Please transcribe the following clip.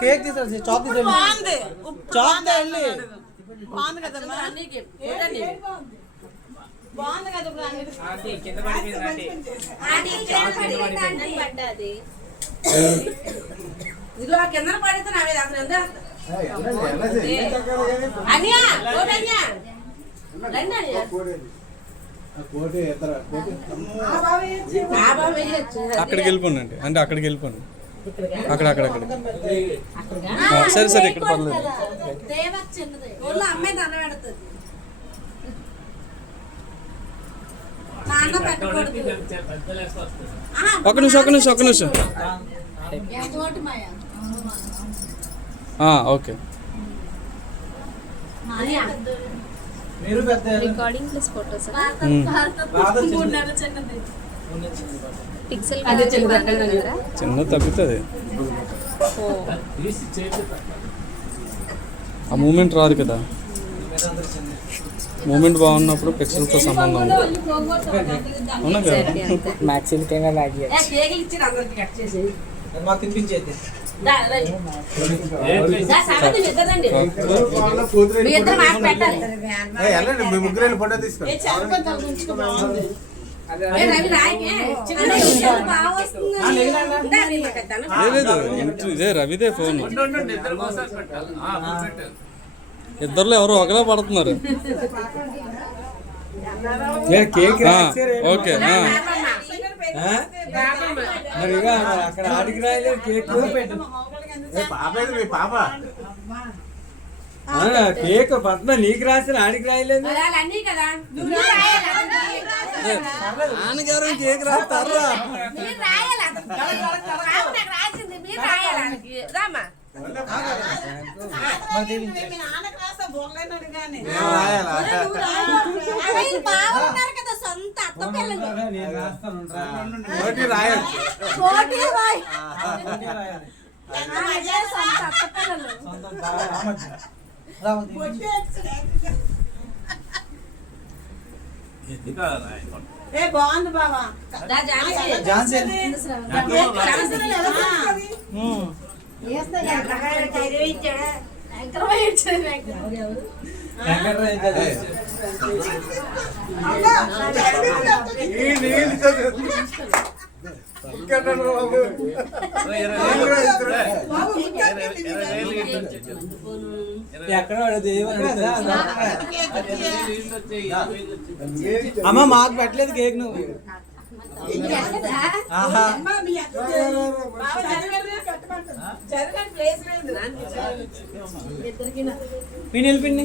cake తీసేసి chalk తీసేసి chalk వెళ్ళి బాగుంది కదమ్మా బాగుంది కదా ఇదిగో కింద పడితే నావే అసలు అన్యా అక్కడికి వెళ్ళిపోండి అంటే అక్కడికి వెళ్ళిపోండి అక్కడ సరే సరే ఇక్కడ పర్లేదు అమ్మాయి దండ పెడుతుంది ఒక నిమిషం okay recording plus photos pixel చిన్న తగ్గుతుంది ఆ మూమెంట్ రాదు కదా మూమెంట్ బాగున్నప్పుడు పిక్సెల్తో సంబంధం ఉంది అవునా కదా ముగ్గురు ఫోటో తీసుకోండి ఇదే రవిదే ఫోన్ ఇద్దరులో ఎవరు ఒకలా పడుతున్నారు ఓకే అక్కడ ఆడికి రాయలేదు కేక్ పాప కేక్ పద్మ నీకు రాసిన ఆడికి రాయలేదు ఆనగారు కేక్ రాస్తారా బాగుంది బాబా అమ్మ మాకు పెట్టలేదు కేక్ నువ్వు పిన్ని పిన్ని